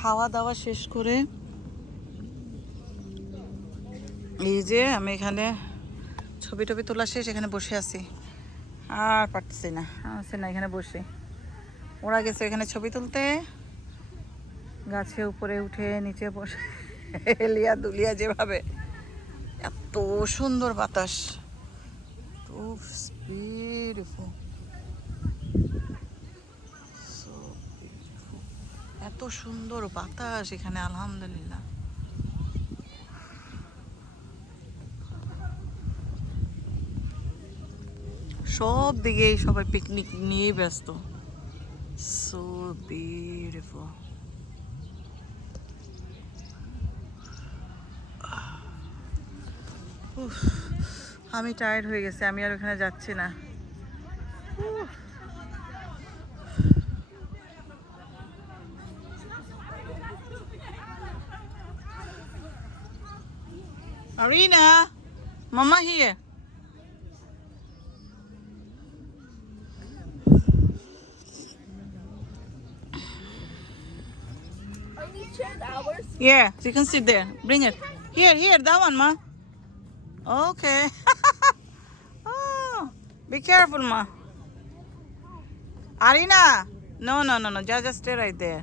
খাওয়া দাওয়া শেষ করে এই যে আমি এখানে ছবি টবি তোলা শেষ, এখানে বসে আছি। আর পারতেছি না, আছে না এখানে বসে। ওরা গেছে এখানে ছবি তুলতে, গাছে উপরে উঠে নিচে বসে হেলিয়া দুলিয়া যেভাবে। এত সুন্দর বাতাস, এত সুন্দর বাতাস এখানে, আলহামদুলিল্লাহ। সব দিকে সবাই পিকনিক নিয়ে ব্যস্ত। So beautiful. আমি টায়ার্ড হয়ে গেছি, আমি আর ওখানে যাচ্ছি না। Arena, Mama here. Yeah, you can sit there. Bring it. Here, that one, Ma. Okay. Oh, be careful, Ma. Arina. No. Just stay right there.